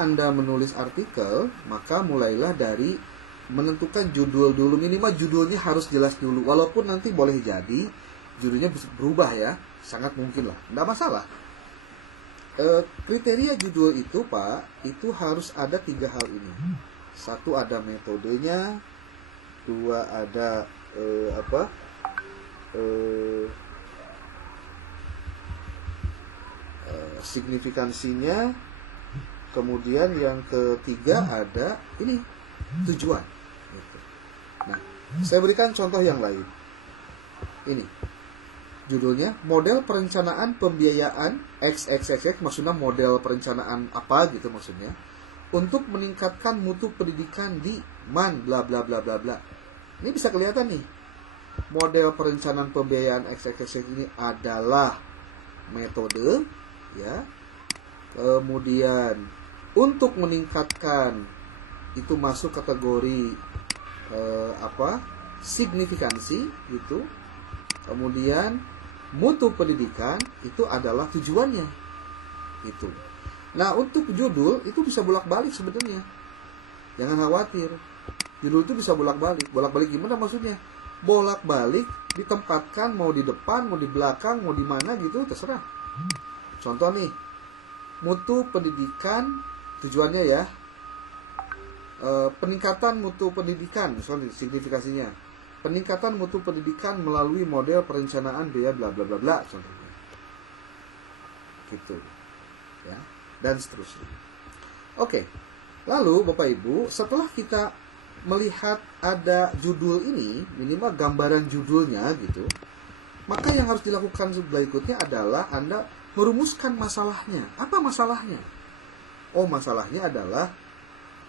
Anda menulis artikel, maka mulailah dari menentukan judul dulu. Minimal judulnya harus jelas dulu. Walaupun nanti boleh jadi judulnya bisa berubah ya. Sangat mungkin lah. Tidak masalah. Kriteria judul itu Pak, itu harus ada 3 hal ini. 1 ada metodenya. 2 ada signifikansinya. Kemudian yang ketiga ada ini tujuan. Nah, saya berikan contoh yang lain. Ini judulnya model perencanaan pembiayaan XXXX, maksudnya model perencanaan apa gitu maksudnya, untuk meningkatkan mutu pendidikan di MAN bla bla bla bla bla. Ini bisa kelihatan nih. Model perencanaan pembiayaan XXXX ini adalah metode ya. Kemudian untuk meningkatkan itu masuk kategori signifikansi gitu. Kemudian mutu pendidikan itu adalah tujuannya itu. Nah, untuk judul itu bisa bolak-balik sebenarnya. Jangan khawatir. Judul itu bisa bolak-balik. Bolak-balik gimana maksudnya? Bolak-balik ditempatkan mau di depan, mau di belakang, mau di mana gitu terserah. Contoh nih, mutu pendidikan tujuannya ya, peningkatan mutu pendidikan, misalnya signifikasinya, peningkatan mutu pendidikan melalui model perencanaan biaya bla bla bla bla, contohnya, gitu, ya, dan seterusnya. Oke, lalu Bapak Ibu, setelah kita melihat ada judul ini, minimal gambaran judulnya gitu, maka yang harus dilakukan berikutnya adalah Anda merumuskan masalahnya. Apa masalahnya? Oh, masalahnya adalah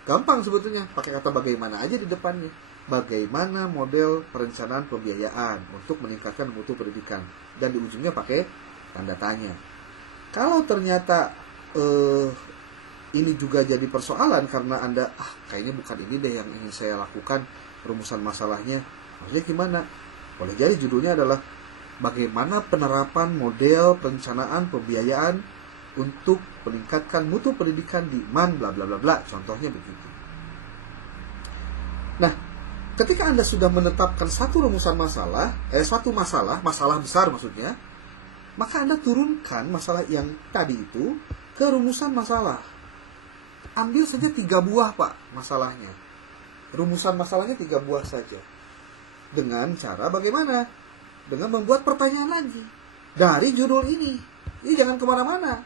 gampang sebetulnya, pakai kata bagaimana aja di depannya. Bagaimana model perencanaan pembiayaan untuk meningkatkan mutu pendidikan, dan di ujungnya pakai tanda tanya. Kalau ternyata ini juga jadi persoalan karena Anda kayaknya bukan ini deh yang ingin saya lakukan rumusan masalahnya. Maksudnya gimana? Boleh jadi judulnya adalah bagaimana penerapan model perencanaan pembiayaan untuk meningkatkan mutu pendidikan di MAN bla bla bla bla, contohnya begitu. Nah, ketika Anda sudah menetapkan satu rumusan masalah, masalah besar maksudnya, maka Anda turunkan masalah yang tadi itu ke rumusan masalah. Ambil saja 3 buah Pak masalahnya. Rumusan masalahnya 3 buah saja. Dengan cara bagaimana? Dengan membuat pertanyaan lagi dari judul ini. Ini jangan kemana-mana.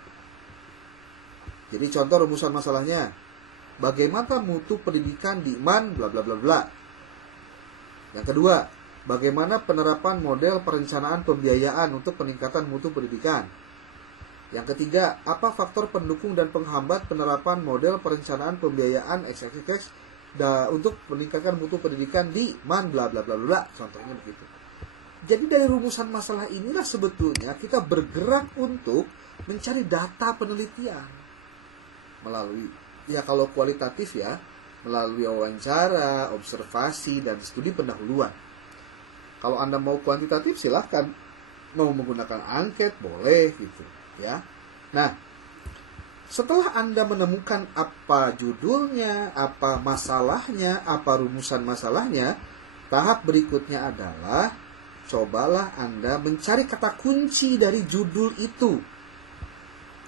Jadi contoh rumusan masalahnya, bagaimana mutu pendidikan di MAN bla bla bla bla. Yang kedua, bagaimana penerapan model perencanaan pembiayaan untuk peningkatan mutu pendidikan. Yang ketiga, apa faktor pendukung dan penghambat penerapan model perencanaan pembiayaan XXX untuk meningkatkan mutu pendidikan di MAN bla bla bla bla, contohnya begitu. Jadi dari rumusan masalah inilah sebetulnya kita bergerak untuk mencari data penelitian. Melalui, ya kalau kualitatif ya, melalui wawancara, observasi, dan studi pendahuluan. Kalau Anda mau kuantitatif silahkan, mau menggunakan angket boleh gitu ya. Nah, setelah Anda menemukan apa judulnya, apa masalahnya, apa rumusan masalahnya, tahap berikutnya adalah cobalah Anda mencari kata kunci dari judul itu.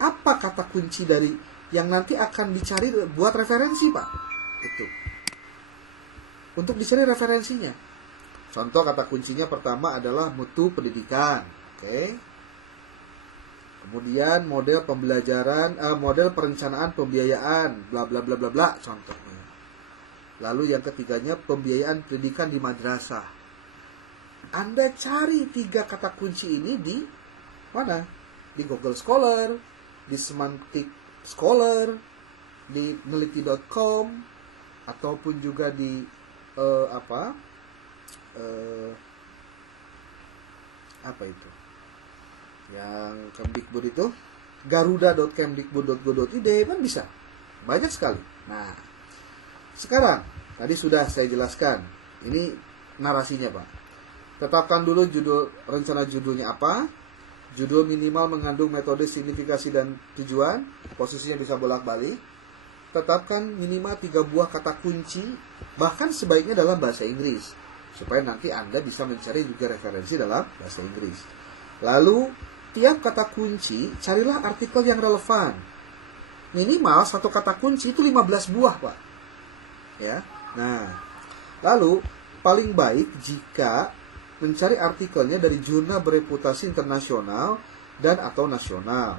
Apa kata kunci dari yang nanti akan dicari buat referensi Pak? Itu. Untuk dicari referensinya. Contoh kata kuncinya pertama adalah mutu pendidikan. Oke. Kemudian model pembelajaran, model perencanaan pembiayaan, bla bla bla bla bla, contohnya. Lalu yang ketiganya pembiayaan pendidikan di madrasah. Anda cari 3 kata kunci ini di mana? Di Google Scholar, di Semantic Scholar, di neliti.com, ataupun juga di apa itu? Yang Kemdikbud itu garuda.kemdikbud.go.id kan bisa. Banyak sekali. Nah, sekarang tadi sudah saya jelaskan. Ini narasinya, Pak. Tetapkan dulu rencana judulnya apa. Judul minimal mengandung metode signifikasi dan tujuan. Posisinya bisa bolak-balik. tetapkan minimal 3 buah kata kunci, bahkan sebaiknya dalam bahasa Inggris, supaya nanti Anda bisa mencari juga referensi dalam bahasa Inggris. Lalu, tiap kata kunci, carilah artikel yang relevan. Minimal satu kata kunci itu 15 buah, Pak. Ya. Nah, lalu paling baik jika mencari artikelnya dari jurnal bereputasi internasional dan atau nasional.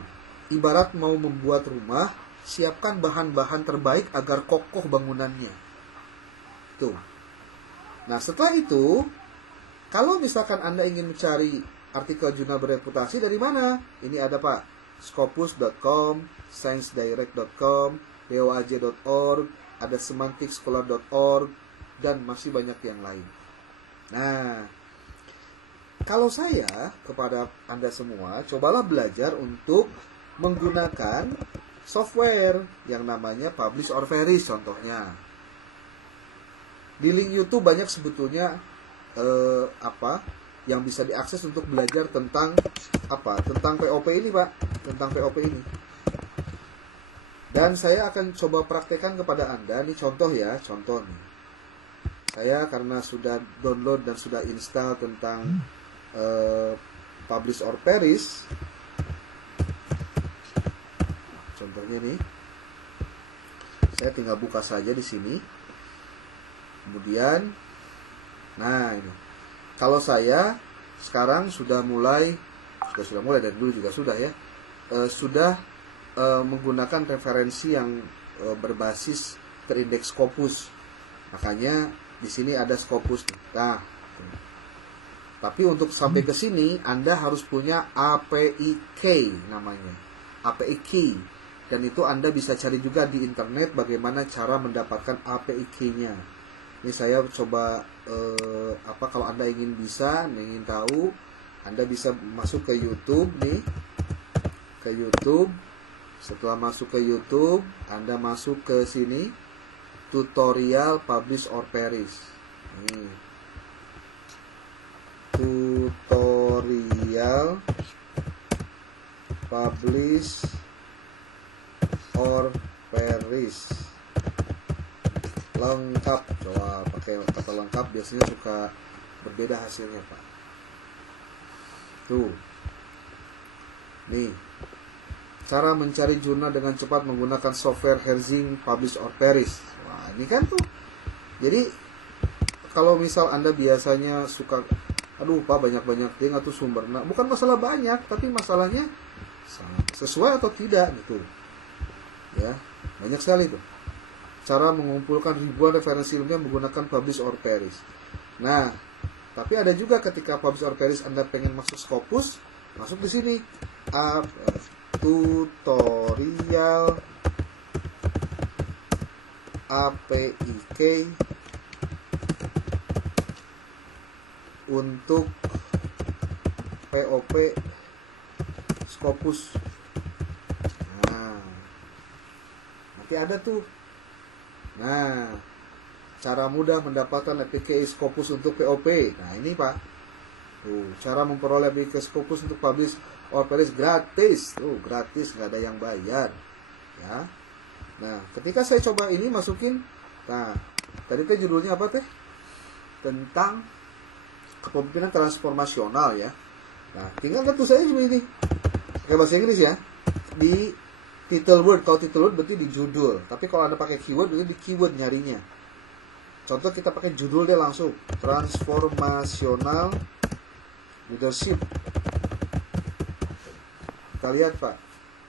Ibarat mau membuat rumah, siapkan bahan-bahan terbaik agar kokoh bangunannya. Tuh. Nah, setelah itu, kalau misalkan Anda ingin mencari artikel jurnal bereputasi dari mana? Ini ada, Pak. Scopus.com, sciencedirect.com, boaj.org, ada semanticscholar.org, dan masih banyak yang lain. Nah, kalau saya kepada Anda semua, cobalah belajar untuk menggunakan software yang namanya Publish or Perish contohnya. Di link YouTube banyak sebetulnya yang bisa diakses untuk belajar tentang tentang POP ini, Pak, tentang POP ini. Dan saya akan coba praktekkan kepada Anda, ini contoh ya, contoh nih. Saya karena sudah download dan sudah install tentang Publish or Perish. Contohnya nih, saya tinggal buka saja di sini. Kemudian, nah ini. Kalau saya sekarang sudah mulai dari dulu juga sudah ya, menggunakan referensi yang berbasis terindeks Scopus. Makanya di sini ada Scopus. Nah, tapi untuk sampai ke sini Anda harus punya API key namanya. API key. Dan itu Anda bisa cari juga di internet bagaimana cara mendapatkan API key-nya. Ini saya coba kalau Anda ingin tahu, Anda bisa masuk ke YouTube nih. Ke YouTube. Setelah masuk ke YouTube, Anda masuk ke sini, tutorial Publish or Perish. Nih. Tutorial Publish or Perish. Lengkap. Coba pakai kata lengkap, biasanya suka berbeda hasilnya, Pak. Tuh. Nih. Cara mencari jurnal dengan cepat menggunakan software Herzing Publish or Perish. Wah, ini kan tuh. Jadi kalau misal Anda biasanya suka, aduh Pak, banyak-banyak thing atau sumber. Nah, bukan masalah banyak, tapi masalahnya sesuai atau tidak gitu. Ya, banyak sekali tuh. Cara mengumpulkan ribuan referensi ilmiah menggunakan Publish or Perish. Nah, tapi ada juga ketika Publish or Perish Anda pengen masuk Scopus, masuk di sini. Tutorial APIK untuk POP Scopus. Nah, nanti ada tuh. Nah, cara mudah mendapatkan APK Scopus untuk POP. Nah, ini Pak. Tuh, cara memperoleh APK Scopus untuk Publish or Perish gratis. Tuh, gratis, nggak ada yang bayar. Ya. Nah, ketika saya coba ini masukin, nah, tadi teh judulnya apa teh? Tentang kepemimpinan transformasional ya. Nah, tinggal ketus saya seperti ini. Pakai bahasa Inggris ya. Di title word, kalau title word berarti di judul. Tapi kalau Anda pakai keyword, berarti di keyword nyarinya. Contoh kita pakai judul dia langsung, transformasional leadership. Kita lihat Pak,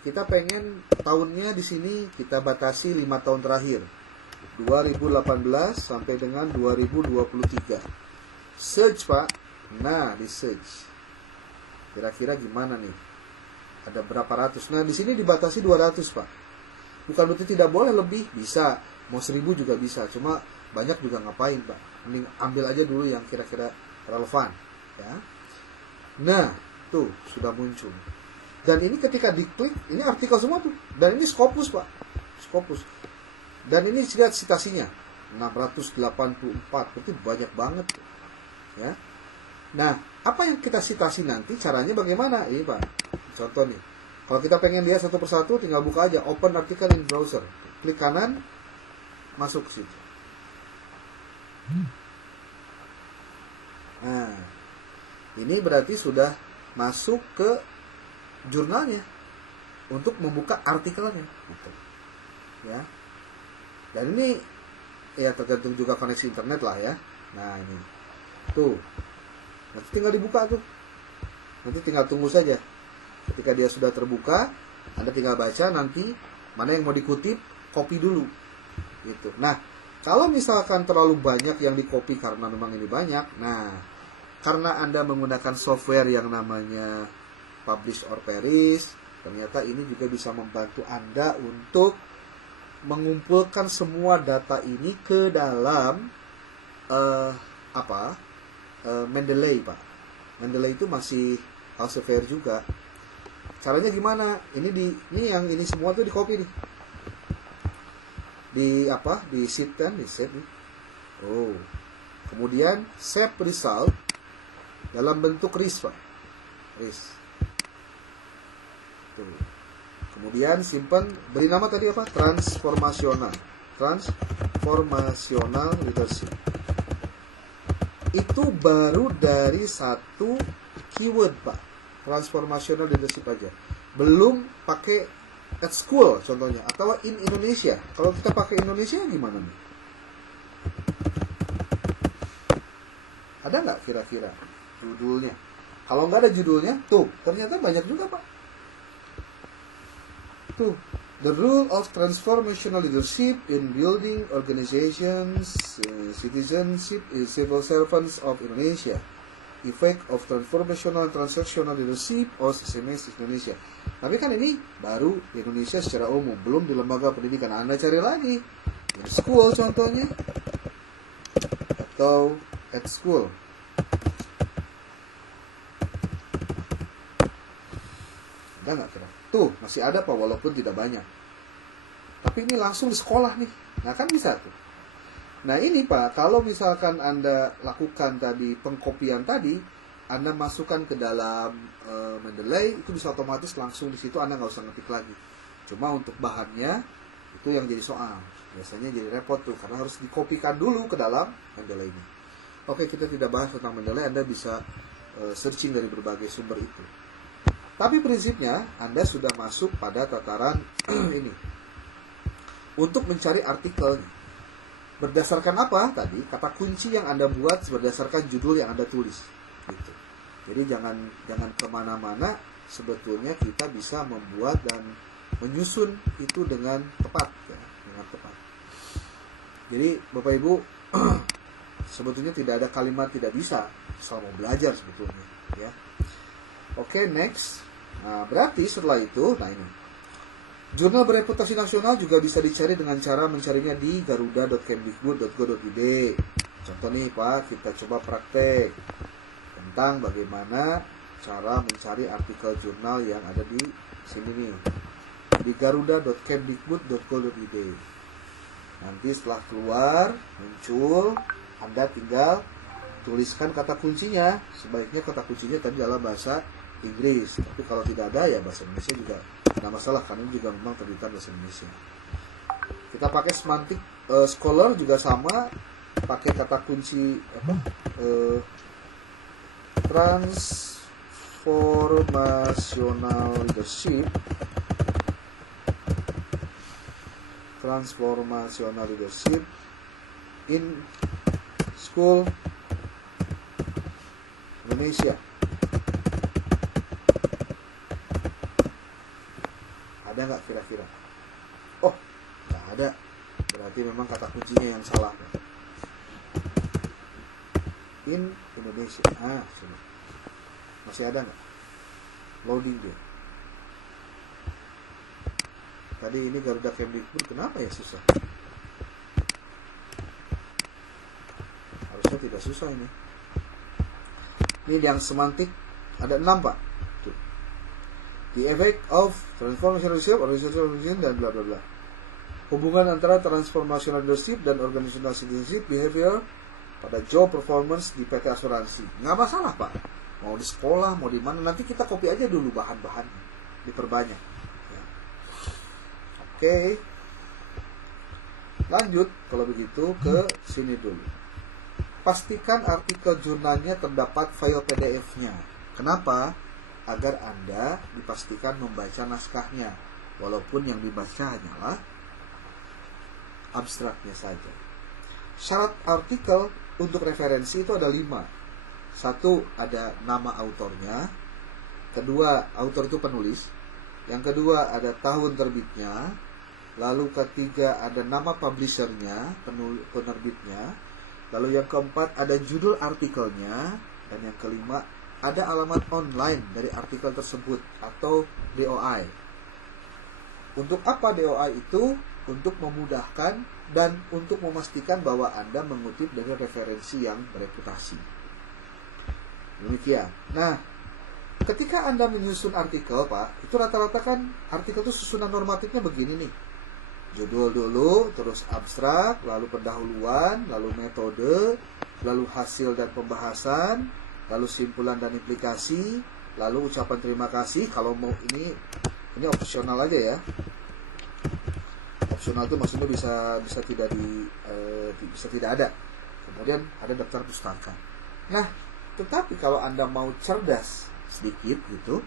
kita pengen tahunnya di sini kita batasi 5 tahun terakhir, 2018 sampai dengan 2023. Search Pak, nah di search, kira-kira gimana nih? Ada berapa ratus? Nah di sini dibatasi 200 Pak. Bukan berarti tidak boleh lebih, bisa, mau 1000 juga bisa. Cuma banyak juga ngapain Pak? Mending ambil aja dulu yang kira-kira relevan, ya. Nah tuh sudah muncul. Dan ini ketika diklik, ini artikel semua tuh. Dan ini Scopus Pak, Scopus. Dan ini lihat citasinya 684, berarti banyak banget tuh. Ya. Nah, apa yang kita citasi nanti, caranya bagaimana? Ini Pak, contoh nih. Kalau kita pengen lihat satu persatu, tinggal buka aja, open article in browser. klik kanan, masuk ke situ. Nah, ini berarti sudah masuk ke jurnalnya untuk membuka artikelnya, gitu. Ya. Dan ini ya tergantung juga koneksi internet lah ya. Nah ini, tuh, nanti tinggal dibuka tuh. Nanti tinggal tunggu saja. Ketika dia sudah terbuka, Anda tinggal baca nanti mana yang mau dikutip, copy dulu. Gitu. Nah, kalau misalkan terlalu banyak yang di-copy karena memang ini banyak, nah, karena Anda menggunakan software yang namanya Publish or Perish, ternyata ini juga bisa membantu Anda untuk mengumpulkan semua data ini ke dalam Mendeley, Pak. Mendeley itu masih Elsevier juga. Caranya gimana? Ini semua tuh di-copy nih. Di sheet kan, di save nih. Oh. Kemudian save result dalam bentuk RIS, Pak. RIS. Tuh. Kemudian simpan, beri nama tadi apa? Transformational leadership. Itu baru dari satu keyword, Pak. Transformational leadership aja. Belum pakai at school contohnya, atau in Indonesia. Kalau kita pakai Indonesia gimana nih? Ada nggak kira-kira judulnya? Kalau nggak ada judulnya, tuh ternyata banyak juga, Pak. Tuh, the role of transformational leadership in building organizations, citizenship, civil servants of Indonesia. Effect of transformational transactional leadership of SMS Indonesia. Tapi kan ini baru di Indonesia secara umum, belum di lembaga pendidikan. Anda cari lagi in school contohnya, atau at school. Ada nggak kira? Tuh masih ada, Pak, walaupun tidak banyak. Tapi ini langsung di sekolah nih. Nah kan bisa tuh. Nah ini, Pak, kalau misalkan Anda lakukan tadi pengkopian tadi, Anda masukkan ke dalam Mendeley, itu bisa otomatis langsung di situ, Anda nggak usah ngetik lagi. Cuma untuk bahannya itu yang jadi soal. Biasanya jadi repot tuh, karena harus dikopikan dulu ke dalam Mendeley ini. Oke, kita tidak bahas tentang Mendeley, Anda bisa searching dari berbagai sumber itu. Tapi prinsipnya Anda sudah masuk pada tataran ini untuk mencari artikelnya. Berdasarkan apa tadi? Kata kunci yang Anda buat berdasarkan judul yang Anda tulis. Gitu. Jadi jangan kemana-mana. Sebetulnya kita bisa membuat dan menyusun itu dengan tepat, ya, dengan tepat. Jadi Bapak Ibu, sebetulnya tidak ada kalimat tidak bisa selama belajar sebetulnya, ya. Oke, next. Nah, berarti setelah itu, nah ini. Jurnal bereputasi nasional juga bisa dicari dengan cara mencarinya di garuda.kemdikbud.go.id. Contoh nih, Pak, kita coba praktek tentang bagaimana cara mencari artikel jurnal yang ada di sini nih. Di garuda.kemdikbud.go.id. Nanti setelah keluar, muncul, Anda tinggal tuliskan kata kuncinya. Sebaiknya kata kuncinya tadi dalam bahasa Inggris, tapi kalau tidak ada ya bahasa Indonesia juga tidak masalah, karena juga memang terbitan bahasa Indonesia. Kita pakai semantik scholar juga sama, pakai kata kunci transformational leadership in school Indonesia. Ada nggak kira-kira? Oh, nggak ada. Berarti memang kata kuncinya yang salah. In Indonesia. Sini. Masih ada nggak? Loading dia. Tadi ini Garuda Kemdikbud, kenapa ya susah? Harusnya tidak susah ini. Ini yang semantik ada 6, Pak. The effect of transformational leadership, organizational leadership, dan bla bla bla. Hubungan antara transformational leadership dan organizational citizenship behavior pada job performance di PT Asuransi. Nggak masalah, Pak. Mau di sekolah, mau di mana, nanti kita copy aja dulu bahan-bahannya, diperbanyak. Ya. Oke. Lanjut, kalau begitu ke sini dulu. Pastikan artikel jurnalnya terdapat file PDF-nya. Kenapa? Agar Anda dipastikan membaca naskahnya, walaupun yang dibaca hanyalah abstraknya saja. Syarat artikel untuk referensi itu ada 5. 1, ada nama autornya. Kedua, autor itu penulis. Yang kedua, ada tahun terbitnya. Lalu ketiga, ada nama publishernya, penerbitnya. Lalu yang keempat, ada judul artikelnya. Dan yang kelima, ada alamat online dari artikel tersebut atau DOI. Untuk apa DOI itu? Untuk memudahkan dan untuk memastikan bahwa Anda mengutip dari referensi yang bereputasi. Demikian. Nah, ketika Anda menyusun artikel, Pak, itu rata-rata kan artikel itu susunan normatifnya begini nih. Judul dulu, terus abstrak, lalu pendahuluan, lalu metode, lalu hasil dan pembahasan, lalu simpulan dan implikasi, lalu ucapan terima kasih. Kalau mau ini opsional aja ya. Opsional itu maksudnya bisa tidak ada. Kemudian ada daftar pustaka. Nah, tetapi kalau Anda mau cerdas sedikit gitu,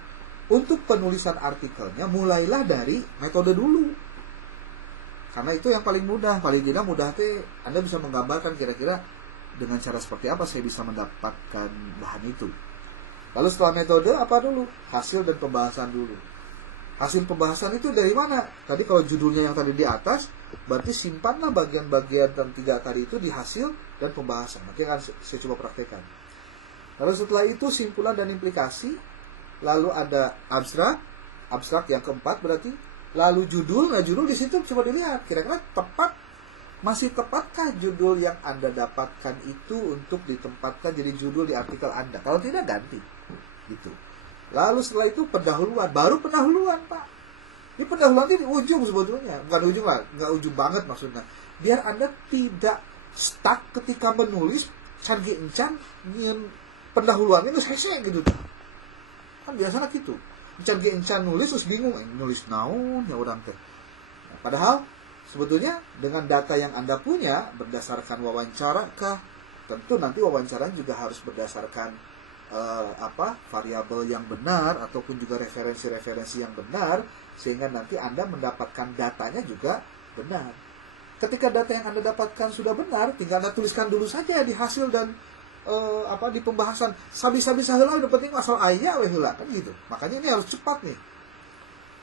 untuk penulisan artikelnya mulailah dari metode dulu. Karena itu yang paling mudah, paling tidak mudah Anda bisa menggambarkan kira-kira dengan cara seperti apa saya bisa mendapatkan bahan itu. Lalu setelah metode apa dulu? Hasil dan pembahasan dulu. Hasil pembahasan itu dari mana? Tadi kalau judulnya yang tadi di atas, berarti simpanlah bagian-bagian dan 3 tadi itu di hasil dan pembahasan. Nanti akan saya coba praktekkan. Lalu setelah itu simpulan dan implikasi. Lalu ada abstrak yang keempat berarti. Lalu judul, nah judul di situ coba dilihat kira-kira masih tepatkah judul yang Anda dapatkan itu untuk ditempatkan jadi judul di artikel Anda. Kalau tidak ganti, gitu. Lalu setelah itu pendahuluan, baru pendahuluan, Pak. Ini pendahuluan ini di ujung sebetulnya, bukan ujung lah, nggak ujung banget maksudnya. Biar Anda tidak stuck ketika menulis canggih encan pendahuluannya itu selesai gitu, kan biasanya gitu. Encan nulis terus bingung, nulis naon ya orang teh. Nah, padahal sebetulnya dengan data yang Anda punya berdasarkan wawancara kah? Tentu nanti wawancara juga harus berdasarkan variabel yang benar ataupun juga referensi-referensi yang benar sehingga nanti Anda mendapatkan datanya juga benar. Ketika data yang Anda dapatkan sudah benar, tinggal Anda tuliskan dulu saja di hasil dan di pembahasan. Sabi-sabi saheula udah penting asal aya we heula kan gitu. Makanya ini harus cepat nih.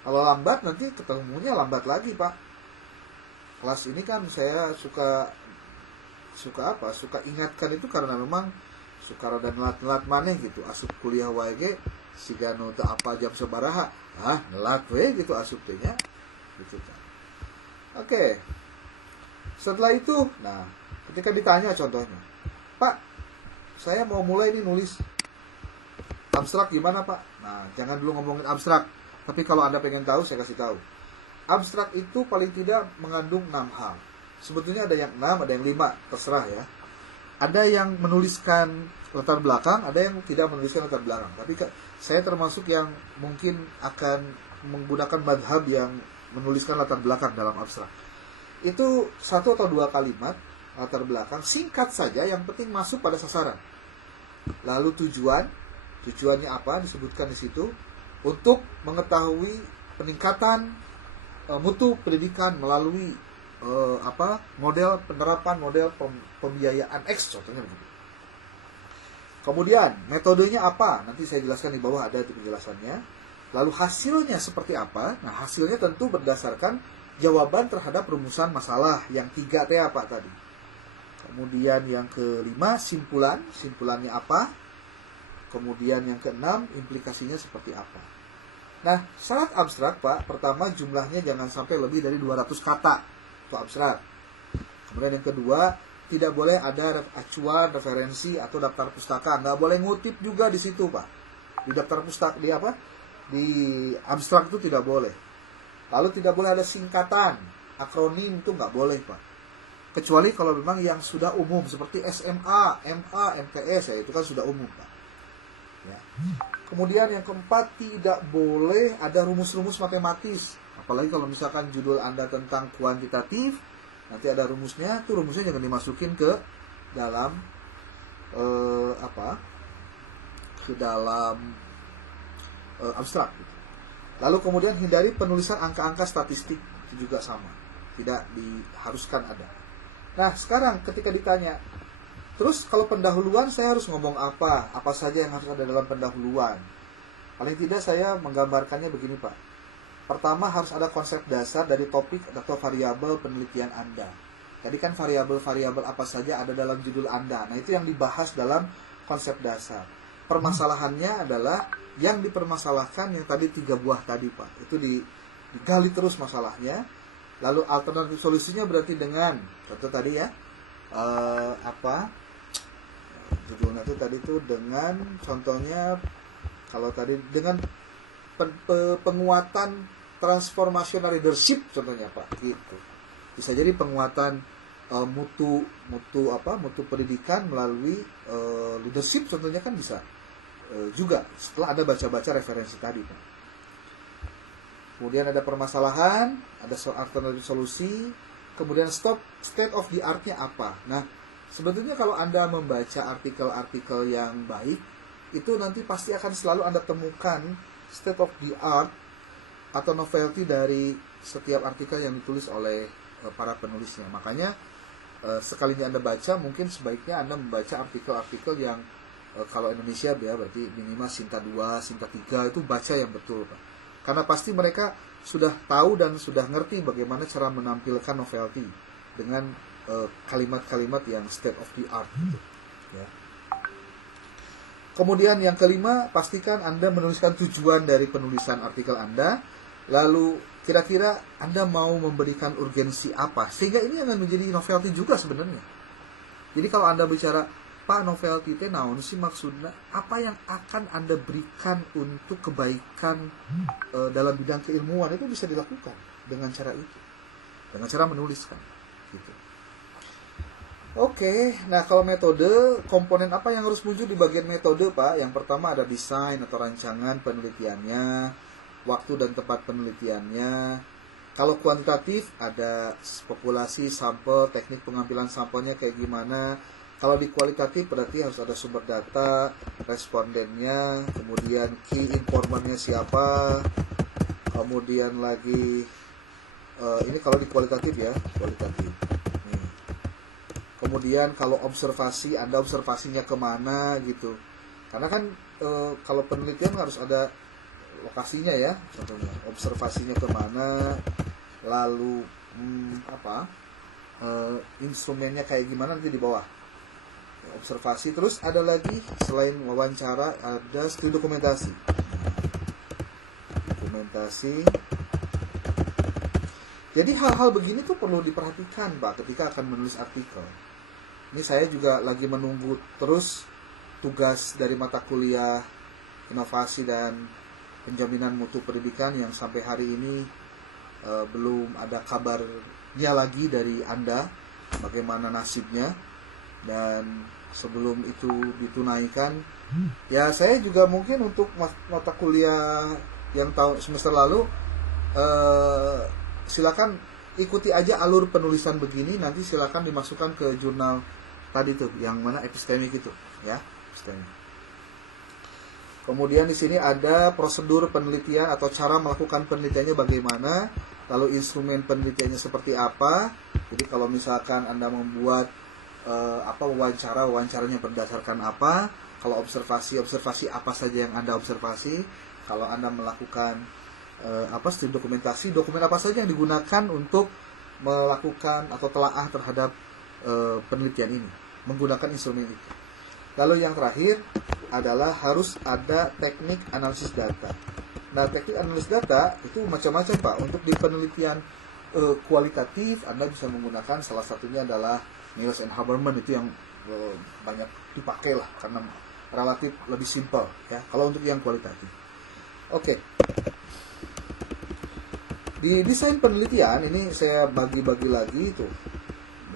Kalau lambat nanti ketemunya lambat lagi, Pak. Kelas ini kan saya suka ingatkan itu karena memang suka rada nelat-nelat maneh gitu. Asup kuliah wae ge siga nu teu apa jam sabaraha. Nelat we gitu asup teh nya. Gitu kan. Oke. Setelah itu, nah, ketika ditanya contohnya, Pak, saya mau mulai nih nulis abstrak gimana, Pak? Nah, jangan dulu ngomongin abstrak. Tapi kalau Anda pengen tahu, saya kasih tahu. Abstrak itu paling tidak mengandung 6 hal. Sebetulnya ada yang 6, ada yang 5, terserah ya. Ada yang menuliskan latar belakang, ada yang tidak menuliskan latar belakang. Tapi saya termasuk yang mungkin akan menggunakan madhab yang menuliskan latar belakang dalam abstrak. Itu 1 atau 2 kalimat latar belakang, singkat saja, yang penting masuk pada sasaran. Lalu tujuannya apa disebutkan di situ, untuk mengetahui peningkatan mutu pendidikan melalui model penerapan model pembiayaan X contohnya begitu. Kemudian metodenya apa? Nanti saya jelaskan di bawah, ada itu penjelasannya. Lalu hasilnya seperti apa? Nah, hasilnya tentu berdasarkan jawaban terhadap rumusan masalah yang 3 T apa tadi. Kemudian yang kelima simpulannya apa? Kemudian yang keenam implikasinya seperti apa? Nah, syarat abstrak, Pak, pertama jumlahnya jangan sampai lebih dari 200 kata. Itu abstrak. Kemudian yang kedua, tidak boleh ada acuan, referensi atau daftar pustaka. Nggak boleh ngutip juga di situ, Pak. Di daftar pustaka di abstrak itu tidak boleh. Lalu tidak boleh ada singkatan, akronim itu nggak boleh, Pak. Kecuali kalau memang yang sudah umum seperti SMA, MA, MTS ya, itu kan sudah umum, Pak. Ya. Kemudian yang keempat, tidak boleh ada rumus-rumus matematis. Apalagi kalau misalkan judul Anda tentang kuantitatif, Nanti ada rumusnya, tuh rumusnya jangan dimasukin ke dalam ke dalam abstrak gitu. Lalu kemudian hindari penulisan angka-angka statistik, itu juga sama, tidak diharuskan ada. Nah sekarang ketika ditanya, terus kalau pendahuluan saya harus ngomong apa saja yang harus ada dalam pendahuluan? Paling tidak saya menggambarkannya begini Pak. Pertama harus ada konsep dasar dari topik atau variabel penelitian Anda. Tadi kan variabel-variabel apa saja ada dalam judul Anda. Nah itu yang dibahas dalam konsep dasar. Permasalahannya adalah yang dipermasalahkan yang tadi 3 buah tadi Pak. Itu digali terus masalahnya. Lalu alternatif solusinya berarti dengan contoh tadi ya, judulnya itu tadi itu dengan contohnya kalau tadi dengan penguatan transformational leadership contohnya Pak gitu. Bisa jadi penguatan mutu pendidikan melalui leadership contohnya kan bisa juga setelah Anda baca-baca referensi tadi Pak. Kemudian ada permasalahan, ada alternatif solusi, kemudian state of the art-nya apa. Nah, sebetulnya kalau Anda membaca artikel-artikel yang baik, itu nanti pasti akan selalu Anda temukan state of the art atau novelty dari setiap artikel yang ditulis oleh para penulisnya. Makanya sekalinya Anda baca, mungkin sebaiknya Anda membaca artikel-artikel yang kalau Indonesia ya berarti minimal Sinta 2, Sinta 3 itu baca yang betul Pak. Karena pasti mereka sudah tahu dan sudah ngerti bagaimana cara menampilkan novelty dengan kalimat-kalimat yang state of the art gitu, ya. Kemudian yang kelima, pastikan Anda menuliskan tujuan dari penulisan artikel Anda. Lalu kira-kira Anda mau memberikan urgensi apa, sehingga ini akan menjadi novelty juga sebenarnya. Jadi kalau Anda bicara Pak novelty itu naon sih maksudnya, apa yang akan Anda berikan untuk kebaikan dalam bidang keilmuan, itu bisa dilakukan dengan cara itu, dengan cara menuliskan gitu. Oke, nah kalau metode, komponen apa yang harus muncul di bagian metode Pak? Yang pertama ada desain atau rancangan penelitiannya, waktu dan tempat penelitiannya. Kalau kuantitatif ada populasi, sampel, teknik pengambilan sampelnya kayak gimana. Kalau di kualitatif berarti harus ada sumber data, respondennya, kemudian key informernya siapa, kemudian lagi ini kalau di kualitatif ya, kualitatif. Nih. Kemudian kalau observasi, Anda observasinya kemana gitu. Karena kan kalau penelitian harus ada lokasinya ya, contohnya observasinya kemana, lalu instrumennya kayak gimana nanti di bawah. Observasi, terus ada lagi selain wawancara ada studi dokumentasi. Jadi hal-hal begini tuh perlu diperhatikan Pak ketika akan menulis artikel. Ini saya juga lagi menunggu terus tugas dari mata kuliah inovasi dan penjaminan mutu pendidikan yang sampai hari ini belum ada kabarnya lagi dari Anda bagaimana nasibnya. Dan sebelum itu ditunaikan, ya saya juga mungkin untuk mata kuliah yang tahun semester lalu silakan ikuti aja alur penulisan begini, nanti silakan dimasukkan ke jurnal tadi tuh yang mana epistemik itu ya, epistemik. Kemudian di sini ada prosedur penelitian atau cara melakukan penelitiannya bagaimana, lalu instrumen penelitiannya seperti apa. Jadi kalau misalkan Anda membuat wawancaranya berdasarkan apa, kalau observasi apa saja yang Anda observasi, kalau Anda melakukan studi dokumentasi, dokumen apa saja yang digunakan untuk melakukan atau telaah terhadap penelitian ini menggunakan instrumen itu. Lalu yang terakhir adalah harus ada teknik analisis data. Nah, teknik analisis data itu macam-macam Pak. Untuk di penelitian kualitatif Anda bisa menggunakan, salah satunya adalah Niels and Haberman, itu yang banyak dipakai lah karena relatif lebih simpel ya kalau untuk yang kualitatif. Oke. Di desain penelitian ini saya bagi-bagi lagi tuh.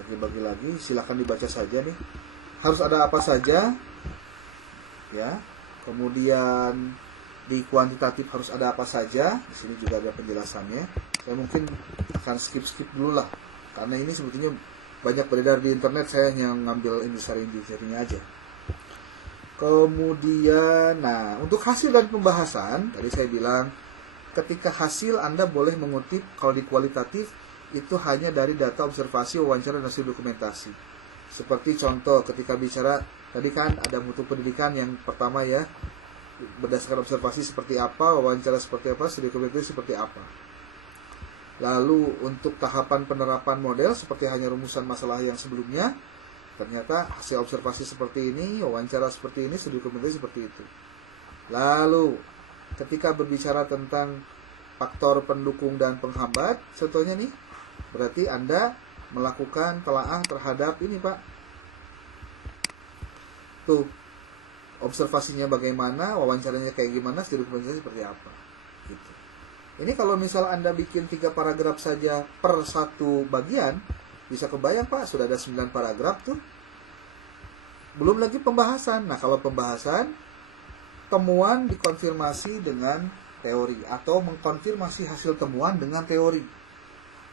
Bagi-bagi lagi, silakan dibaca saja nih. Harus ada apa saja ya. Kemudian di kuantitatif harus ada apa saja. Di sini juga ada penjelasannya. Saya mungkin akan skip dulu lah Karena ini sebetulnya banyak beredar di internet, saya hanya ngambil intisarinya aja. Kemudian, nah untuk hasil dan pembahasan, tadi saya bilang ketika hasil Anda boleh mengutip, kalau di kualitatif itu hanya dari data observasi, wawancara, dan hasil dokumentasi. Seperti contoh ketika bicara, tadi kan ada mutu pendidikan yang pertama ya, berdasarkan observasi seperti apa, wawancara seperti apa, hasil dokumentasi seperti apa. Lalu untuk tahapan penerapan model seperti hanya rumusan masalah yang sebelumnya, ternyata hasil observasi seperti ini, wawancara seperti ini, studi dokumentasi seperti itu. Lalu ketika berbicara tentang faktor pendukung dan penghambat, contohnya nih, berarti Anda melakukan telaah terhadap ini Pak. Tuh, observasinya bagaimana, wawancaranya kayak gimana, studi dokumentasi seperti apa. Gitu. Ini kalau misal Anda bikin 3 paragraf saja per satu bagian, bisa kebayang Pak, sudah ada 9 paragraf tuh. Belum lagi pembahasan. Nah kalau pembahasan, temuan dikonfirmasi dengan teori, atau mengkonfirmasi hasil temuan dengan teori.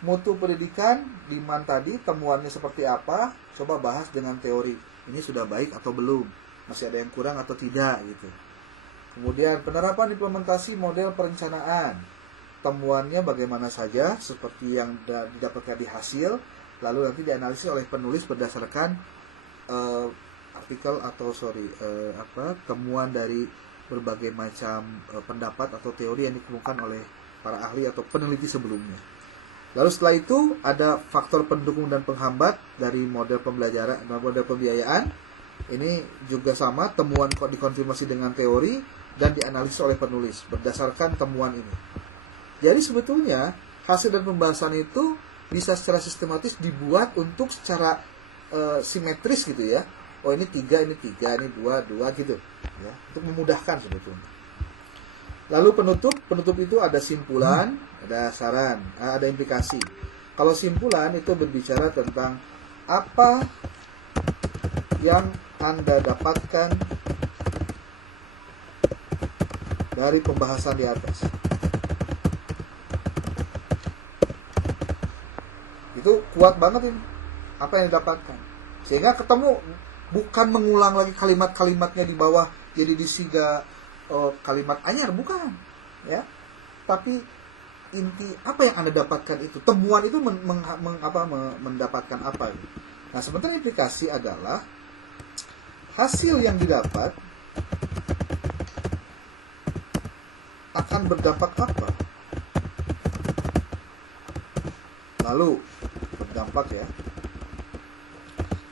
Mutu pendidikan, demand tadi, temuannya seperti apa, coba bahas dengan teori. Ini sudah baik atau belum? Masih ada yang kurang atau tidak gitu. Kemudian penerapan implementasi model perencanaan. Temuannya bagaimana saja, seperti yang didapatkan di hasil, lalu nanti dianalisis oleh penulis berdasarkan artikel atau temuan dari berbagai macam pendapat atau teori yang dikemukakan oleh para ahli atau peneliti sebelumnya. Lalu setelah itu ada faktor pendukung dan penghambat dari model pembelajaran dan model pembiayaan. Ini juga sama, temuan dikonfirmasi dengan teori dan dianalisis oleh penulis berdasarkan temuan ini. Jadi sebetulnya hasil dan pembahasan itu bisa secara sistematis dibuat untuk secara simetris gitu ya. Oh ini 3, ini 3, ini 2 gitu ya, untuk memudahkan sebetulnya. Lalu penutup itu ada simpulan, ada saran, ada implikasi. Kalau simpulan itu berbicara tentang apa yang Anda dapatkan dari pembahasan di atas. Itu kuat banget ini, apa yang didapatkan. Sehingga ketemu, bukan mengulang lagi kalimat-kalimatnya di bawah jadi disiga kalimat anyar, bukan ya, tapi inti apa yang Anda dapatkan itu, temuan itu mendapatkan apa gitu. Nah sementara implikasi adalah hasil yang didapat akan berdampak apa, lalu berdampak ya,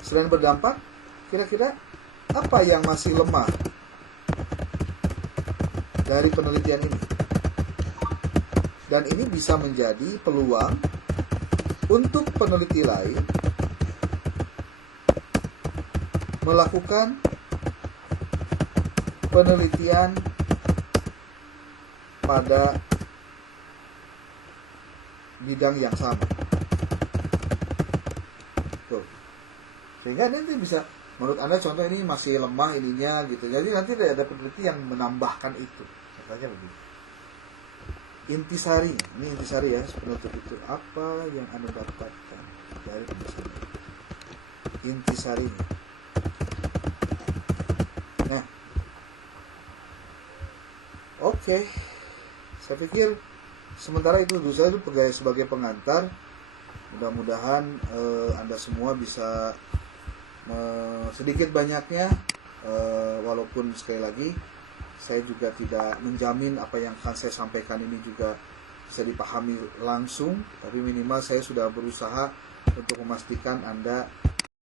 selain berdampak, kira-kira apa yang masih lemah dari penelitian ini? Dan ini bisa menjadi peluang untuk peneliti lain melakukan penelitian pada bidang yang sama. Tuh. Sehingga nanti bisa, menurut Anda contoh ini masih lemah ininya gitu. Jadi nanti ada peneliti yang menambahkan itu. Katanya begitu. Intisari, ini intisari ya, penutup itu. Apa yang Anda dapatkan dari intisari? Intisari. Nah, oke. Saya pikir sementara itu dulu saya sebagai pengantar. Mudah-mudahan Anda semua bisa sedikit banyaknya, walaupun sekali lagi saya juga tidak menjamin apa yang akan saya sampaikan ini juga bisa dipahami langsung, tapi minimal saya sudah berusaha untuk memastikan Anda